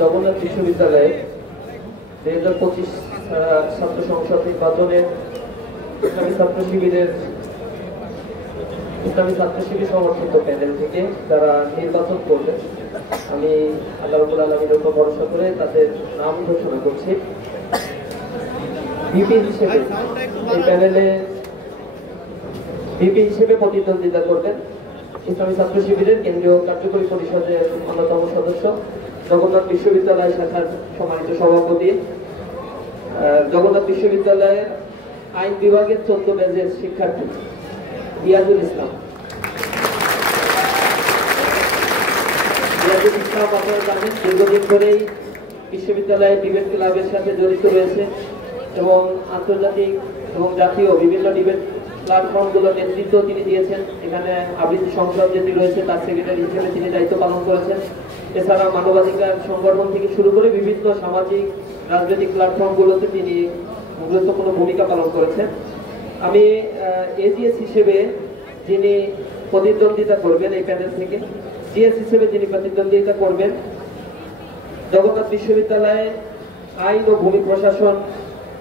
জগন্নাথ বিশ্ববিদ্যালয়ে 2025 ছাত্র সংসদ নির্বাচনের ইসলামী ছাত্র শিবির সমর্থিত প্যানেল থেকে যারা নির্বাচন করবেন, আমি আল্লাহ রাব্বুল আলামিনের উপর ভরসা করে তাদের নাম ঘোষণা করছি। ভিপি হিসেবে এই প্যানেলে ভিপি হিসেবে প্রতিদ্বন্দ্বিতা করবেন ইসলামী ছাত্র শিবিরের কেন্দ্রীয় কার্যকরী পরিষদের অন্যতম সদস্য, জগন্নাথ বিশ্ববিদ্যালয় শাখার সম্মানিত সভাপতি, জগন্নাথ বিশ্ববিদ্যালয়ের আইন বিভাগের 14 ব্যাচের শিক্ষার্থী রিয়াজুল ইসলাম। আপনারা জানেন দীর্ঘদিন ধরেই বিশ্ববিদ্যালয়ের ডিবেট ক্লাবের সাথে জড়িত রয়েছে এবং আন্তর্জাতিক এবং জাতীয় বিভিন্ন ডিবেট প্ল্যাটফর্মগুলোর নেতৃত্ব তিনি দিয়েছেন। এখানে আবৃত্তি সংসদ যেটি রয়েছে তার সেক্রেটারি হিসেবে তিনি দায়িত্ব পালন করেছেন। এছাড়া মানবাধিকার সংগঠন থেকে শুরু করে বিভিন্ন সামাজিক রাজনৈতিক প্ল্যাটফর্মগুলোতে তিনি গুরুত্বপূর্ণ ভূমিকা পালন করেছেন। আমি এজিএস হিসেবে যিনি প্রতিদ্বন্দ্বিতা করবেন এই প্যানেল থেকে, জিএস হিসেবে যিনি প্রতিদ্বন্দ্বিতা করবেন জগন্নাথ বিশ্ববিদ্যালয়ে আইন ও ভূমি প্রশাসন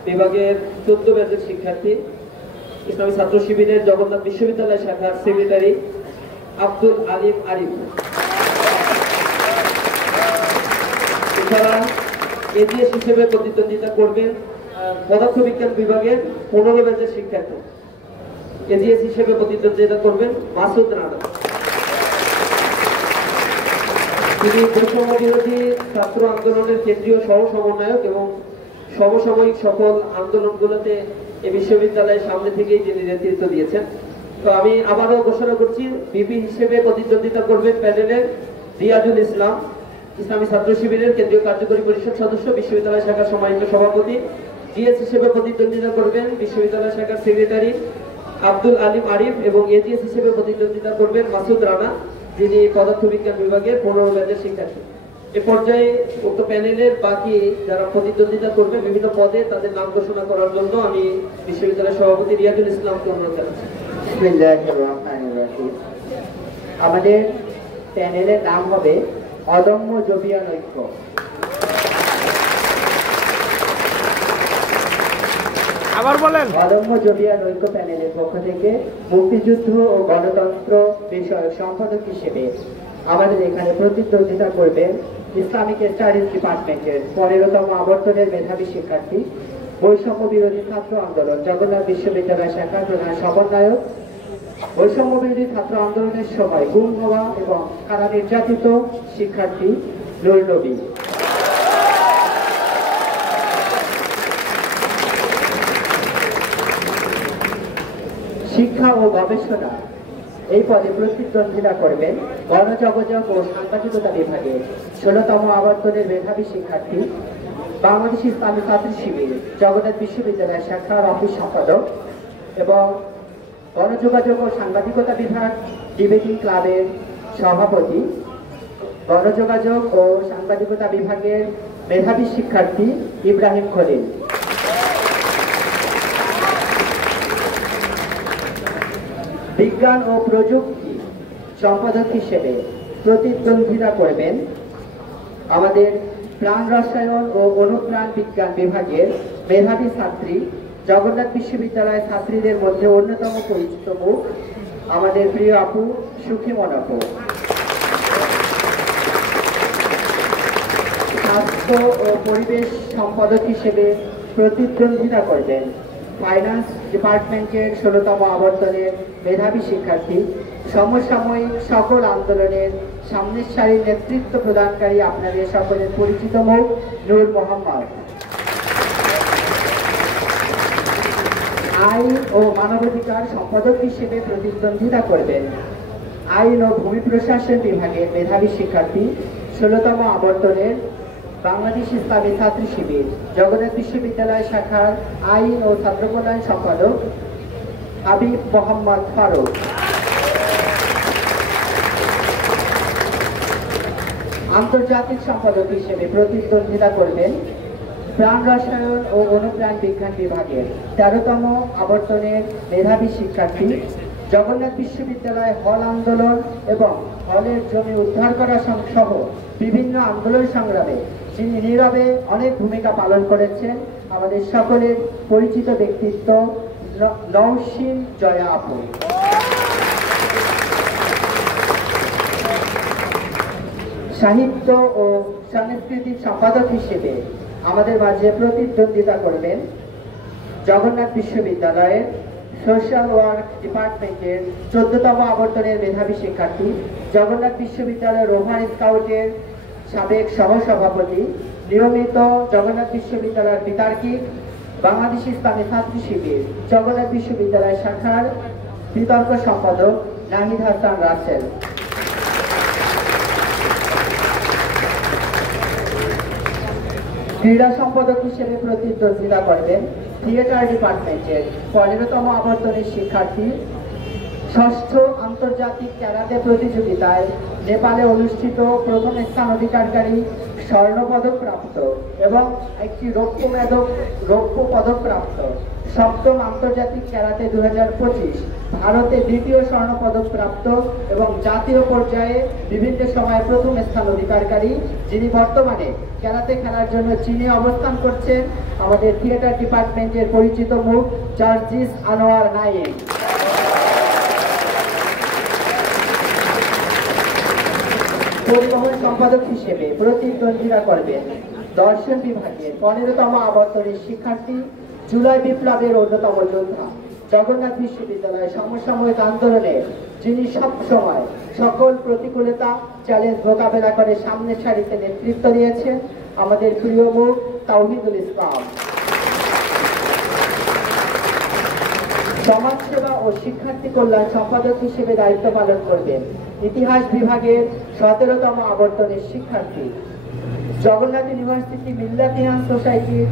বিভাগের 14 ব্যাচের শিক্ষার্থী, ইসলামী ছাত্র শিবিরের জগন্নাথ বিশ্ববিদ্যালয় শাখার সেক্রেটারি আব্দুল আলিম আরিফ। এছাড়া এজিএস হিসেবে প্রতিদ্বন্দ্বিতা করবেন পদার্থবিজ্ঞান বিভাগের 15 ব্যাচের শিক্ষার্থী, এজিএস হিসেবে প্রতিদ্বন্দ্বিতা করবেন মাসুদ রানা। তিনি বৈষম্য বিরোধী ছাত্র আন্দোলনের কেন্দ্রীয় সহ সমন্বয়ক এবং সমসাময়িক সকল আন্দোলনগুলোতে এই বিশ্ববিদ্যালয়ের সামনে থেকেই তিনি নেতৃত্ব দিয়েছেন। তো আমি আবারও ঘোষণা করছি, ভিপি হিসেবে প্রতিদ্বন্দ্বিতা করবেন প্যানেলের রিয়াজুল ইসলাম, ইসলামী ছাত্র শিবিরের কেন্দ্রীয় কার্যকরী পরিষদ সদস্য, বিশ্ববিদ্যালয় শাখার সম্মানিত সভাপতি। জিএস হিসেবে প্রতিদ্বন্দ্বিতা করবেন বিশ্ববিদ্যালয় শাখার সেক্রেটারি আব্দুল আলিম আরিফ এবং এজিএস হিসেবে প্রতিদ্বন্দ্বিতা করবেন মাসুদ রানা, যিনি পদার্থবিজ্ঞান বিভাগের 15 ব্যাচের শিক্ষার্থী। এ পর্যায়ে উক্ত প্যানেলের বাকি যারা প্রতিদ্বন্দ্বিতা করবে বিভিন্ন পদে তাদের নাম ঘোষণা করার জন্য আমি বিশ্ববিদ্যালয়ের সভাপতি রিয়াজুল ইসলামকে অনুরোধ জানাচ্ছি। আমাদের প্যানেলের নাম হবে অদম্য জবিয়ান ঐক্য। আবার বলেন। অদম্য জবিয়ান ঐক্য প্যানেলের পক্ষ থেকে মুক্তিযুদ্ধ ও গণতন্ত্র বিষয়ক সম্পাদক হিসেবে আমাদের এখানে প্রতিদ্বন্দ্বিতা করবেন ইসলামিক স্টাডিজ ডিপার্টমেন্টের 15তম আবর্তনের মেধাবী শিক্ষার্থী, বৈষম্য বিরোধী ছাত্র আন্দোলন জগন্নাথ বিশ্ববিদ্যালয় শাখার প্রধান সমন্বয়ক, বৈষম্য বিরোধী ছাত্র আন্দোলনের সময় গুম হওয়া এবং কারা নির্যাতিত শিক্ষার্থী নুর নবী। শিক্ষা ও গবেষণা এই পদে প্রতিদ্বন্দ্বিতা করবেন গণযোগাযোগ ও সাংবাদিকতা বিভাগে 16তম আবর্তনের মেধাবী শিক্ষার্থী, বাংলাদেশ ইসলামী ছাত্র শিবির জগন্নাথ বিশ্ববিদ্যালয় শাখার অফিস সম্পাদক এবং গণযোগাযোগ ও সাংবাদিকতা বিভাগ ডিবেটিং ক্লাবের সভাপতি, গণযোগাযোগ ও সাংবাদিকতা বিভাগের মেধাবী শিক্ষার্থী ইব্রাহিম খলিল। বিজ্ঞান ও প্রযুক্তি সম্পাদক হিসেবে প্রতিদ্বন্দ্বিতা করবেন আমাদের প্রাণ রসায়ন ও অনুপ্রাণ বিজ্ঞান বিভাগের মেধাবী ছাত্রী, জগন্নাথ বিশ্ববিদ্যালয়ের ছাত্রীদের মধ্যে অন্যতম পরিচিত মুখ আমাদের প্রিয় আপু সুখীমন আপু। স্বাস্থ্য ও পরিবেশ সম্পাদক হিসেবে প্রতিদ্বন্দ্বিতা করবেন ফাইন্যান্স ডিপার্টমেন্টের 16তম আবর্তনের মেধাবী শিক্ষার্থী, সমসাময়িক সকল আন্দোলনের সামনের সারির নেতৃত্ব প্রদানকারী আপনাদের সকলের পরিচিত মুখ নূর মোহাম্মদ। আইন ও মানবাধিকার সম্পাদক হিসেবে প্রতিদ্বন্দ্বিতা করবেন আইন ও ভূমি প্রশাসন বিভাগের মেধাবী শিক্ষার্থী, 16তম আবর্তনের বাংলাদেশ ইসলামী ছাত্র শিবির জগন্নাথ বিশ্ববিদ্যালয় শাখার আইন ও ছাত্র কল্যাণ সম্পাদক হাবিব মোহাম্মদ ফারুক। আন্তর্জাতিক সম্পাদক হিসেবে প্রতিদ্বন্দ্বিতা করবেন প্রাণ রসায়ন ও অনুপ্রাণ বিজ্ঞান বিভাগের 13তম আবর্তনের মেধাবী শিক্ষার্থী, জগন্নাথ বিশ্ববিদ্যালয় হল আন্দোলন এবং হলের জমি উদ্ধার করা সহ বিভিন্ন আন্দোলন সংগ্রামে যিনি নীরবে অনেক ভূমিকা পালন করেছেন, আমাদের সকলের পরিচিত ব্যক্তিত্ব নওশীন জয়া আপু। সাহিত্য ও সাংস্কৃতিক সম্পাদক হিসেবে আমাদের মাঝে প্রতিদ্বন্দ্বিতা করবেন জগন্নাথ বিশ্ববিদ্যালয়ের সোশ্যাল ওয়ার্ক ডিপার্টমেন্টের 14তম আবর্তনের মেধাবী শিক্ষার্থী, জগন্নাথ বিশ্ববিদ্যালয়ের রোভার স্কাউটের সাবেক সহসভাপতি, নিয়মিত জগন্নাথ বিশ্ববিদ্যালয়ের বিতার্কিক, বাংলাদেশ ইসলামী ছাত্র শিবির জগন্নাথ বিশ্ববিদ্যালয় শাখার বিতর্ক সম্পাদক নাহিদ হাসান রাসেল। ক্রীড়া সম্পাদক হিসেবে প্রতিদ্বন্দ্বিতা করবেন থিয়েটার ডিপার্টমেন্টের 15তম আবর্তনের শিক্ষার্থী, ষষ্ঠ আন্তর্জাতিক ক্যারাতে প্রতিযোগিতায় নেপালে অনুষ্ঠিত প্রথম স্থান অধিকারকারী স্বর্ণপদক প্রাপ্ত এবং একটি রৌপ্য পদক প্রাপ্ত, সপ্তম আন্তর্জাতিক ক্যারাতে 2025 ভারতে দ্বিতীয় স্বর্ণপদক প্রাপ্ত এবং জাতীয় পর্যায়ে বিভিন্ন সময়ে প্রথম স্থান অধিকারকারী, যিনি বর্তমানে ক্যারাতে খেলার জন্য চীনে অবস্থান করছেন, আমাদের থিয়েটার ডিপার্টমেন্টের পরিচিত মুখ জার্জিস আনোয়ার নাইম। পরিবহন সম্পাদক হিসেবে প্রতিদ্বন্দ্বিতা করবেন দর্শন বিভাগের 15তম আবর্তনের শিক্ষার্থী, জুলাই বিপ্লবের অন্যতম যোদ্ধা, জগন্নাথ বিশ্ববিদ্যালয়ের সমসাময়িক আন্দোলনে যিনি সবসময় সকল প্রতিকূলতা চ্যালেঞ্জ মোকাবেলা করে সামনের সারিতে নেতৃত্ব দিয়েছেন, আমাদের প্রিয় মুখ তাওহিদুল ইসলাম। সমাজসেবা ও শিক্ষার্থী কল্যাণ সম্পাদক হিসেবে দায়িত্ব পালন করবেন ইতিহাস বিভাগের 17তম আবর্তনের শিক্ষার্থী, জগন্নাথ ইউনিভার্সিটি মিল্লাতিয়ান সোসাইটির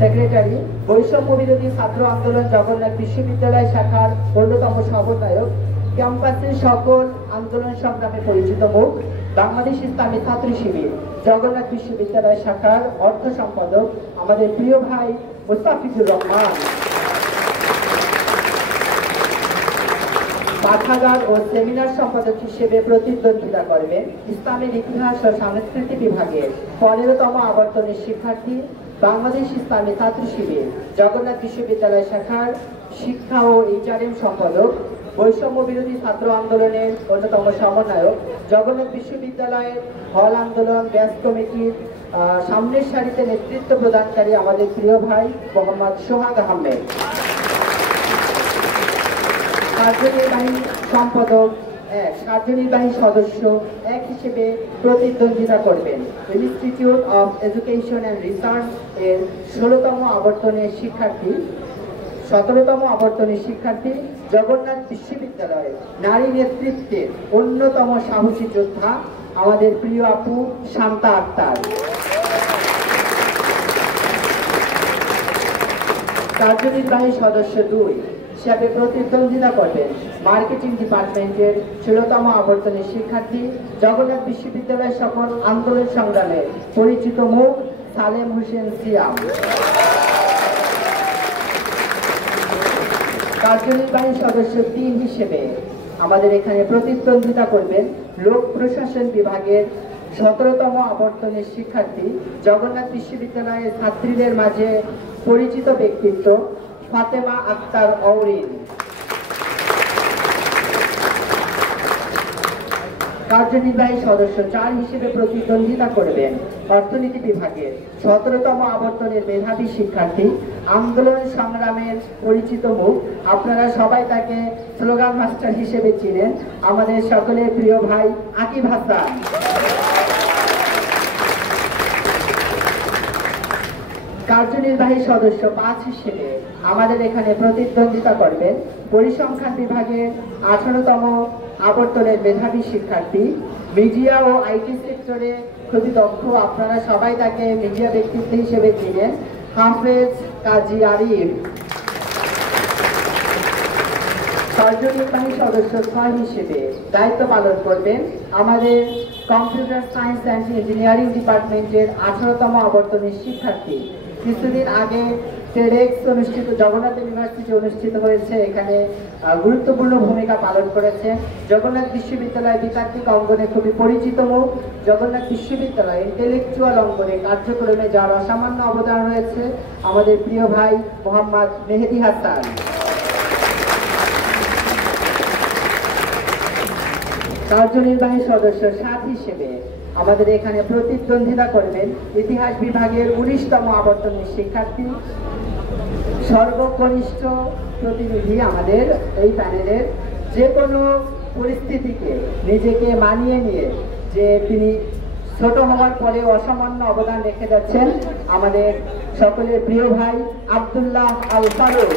সেক্রেটারি, বৈষম্য বিরোধী ছাত্র আন্দোলন জগন্নাথ বিশ্ববিদ্যালয় শাখার অন্যতম সমন্বয়ক, ক্যাম্পাসের সকল আন্দোলন সংগ্রামে পরিচিত মুখ, বাংলাদেশ ইসলামী ছাত্র শিবির জগন্নাথ বিশ্ববিদ্যালয় শাখার অর্থ সম্পাদক, আমাদের প্রিয় ভাই মুস্তাফিজুর রহমান। পাঠাগার ও সেমিনার সম্পাদক হিসেবে প্রতিদ্বন্দ্বিতা করবেন ইসলামের ইতিহাস ও সংস্কৃতি বিভাগের 15তম আবর্তনের শিক্ষার্থী, বাংলাদেশ ইসলামী ছাত্র শিবির জগন্নাথ বিশ্ববিদ্যালয় শাখার শিক্ষা ও এইচআরএম সম্পাদক, বৈষম্য বিরোধী ছাত্র আন্দোলনের অন্যতম সমন্বয়ক, জগন্নাথ বিশ্ববিদ্যালয়ের হল আন্দোলন ব্যাস কমিটির সামনের সারিতে নেতৃত্ব প্রদানকারী আমাদের প্রিয় ভাই মোহাম্মদ সোহাগ আহমেদ। কার্যনির্বাহী সম্পাদক কার্যনির্বাহী সদস্য হিসেবে প্রতিদ্বন্দ্বিতা করবেন institute of education and research এর 16তম আবর্তনের শিক্ষার্থী, 17তম আবর্তনের শিক্ষার্থী, জগন্নাথ বিশ্ববিদ্যালয়ের নারী নেতৃত্বের অন্যতম সাহসী যোদ্ধা, আমাদের প্রিয় আপু শান্তা আক্তার। কার্যনির্বাহী সদস্য 2 হিসাবে প্রতিদ্বন্দ্বিতা করবেন মার্কেটিং ডিপার্টমেন্টের 16তম আবর্তনের শিক্ষার্থী, জগন্নাথ বিশ্ববিদ্যালয় সকল আন্দোলন সংগ্রামে পরিচিত মুখ সালেম হোসেন সিয়াম। কার্যনির্বাহী সদস্য 3 হিসেবে আমাদের এখানে প্রতিদ্বন্দ্বিতা করবেন লোক প্রশাসন বিভাগের 17তম আবর্তনের শিক্ষার্থী, জগন্নাথ বিশ্ববিদ্যালয়ের ছাত্রীদের মাঝে পরিচিত ব্যক্তিত্ব ফাতেমা আক্তার অওরিন। কার্যনির্বাহী সদস্য 4 হিসেবে প্রতিদ্বন্দ্বিতা করবেন অর্থনীতি বিভাগের 17তম আবর্তনের মেধাবী শিক্ষার্থী, আন্দোলন সংগ্রামের পরিচিত মুখ, আপনারা সবাই তাকে স্লোগান মাস্টার হিসেবে চিনেন, আমাদের সকলের প্রিয় ভাই আকিব হাসান। কার্যনির্বাহী সদস্য 5 হিসেবে আমাদের এখানে প্রতিদ্বন্দ্বিতা করবেন পরিসংখ্যান বিভাগের 18তম আবর্তনের মেধাবী শিক্ষার্থী, মিডিয়া ও আইটি সেক্টরে খুবই দক্ষ, আপনারা সবাই তাকে মিডিয়া ব্যক্তিত্ব হিসেবে চিনেন, হাফেজ কাজী আরিফ। কার্যনির্বাহী সদস্য 6 হিসেবে দায়িত্ব পালন করবেন আমাদের কম্পিউটার সায়েন্স অ্যান্ড ইঞ্জিনিয়ারিং ডিপার্টমেন্টের 18তম আবর্তনের শিক্ষার্থী, কিছুদিন আগে টেডেক্স অনুষ্ঠিত জগন্নাথ ইউনিভার্সিটি অনুষ্ঠিত হয়েছে। এখানে গুরুত্বপূর্ণ ভূমিকা পালন করেছেন। জগন্নাথ বিশ্ববিদ্যালয় বিতাত্ত্বিক অঙ্গনে খুবই পরিচিত মুখ। জগন্নাথ বিশ্ববিদ্যালয় ইন্টেলেকচুয়াল অঙ্গনে কার্যক্রমে যার অসামান্য অবদান রয়েছে আমাদের প্রিয় ভাই মোহাম্মদ মেহেদি হাসান। কার্যনির্বাহী সদস্য সাথ হিসেবে আমাদের এখানে প্রতিদ্বন্দ্বিতা করবেন ইতিহাস বিভাগের 19তম আবর্তনের শিক্ষার্থী, সর্বকনিষ্ঠ প্রতিনিধি আমাদের এই প্যানেলের। যে কোনো পরিস্থিতিকে নিজেকে মানিয়ে নিয়ে যে তিনি ছোট হওয়ার পরে অসামান্য অবদান রেখে যাচ্ছেন আমাদের সকলের প্রিয় ভাই আব্দুল্লাহ আল ফারুক।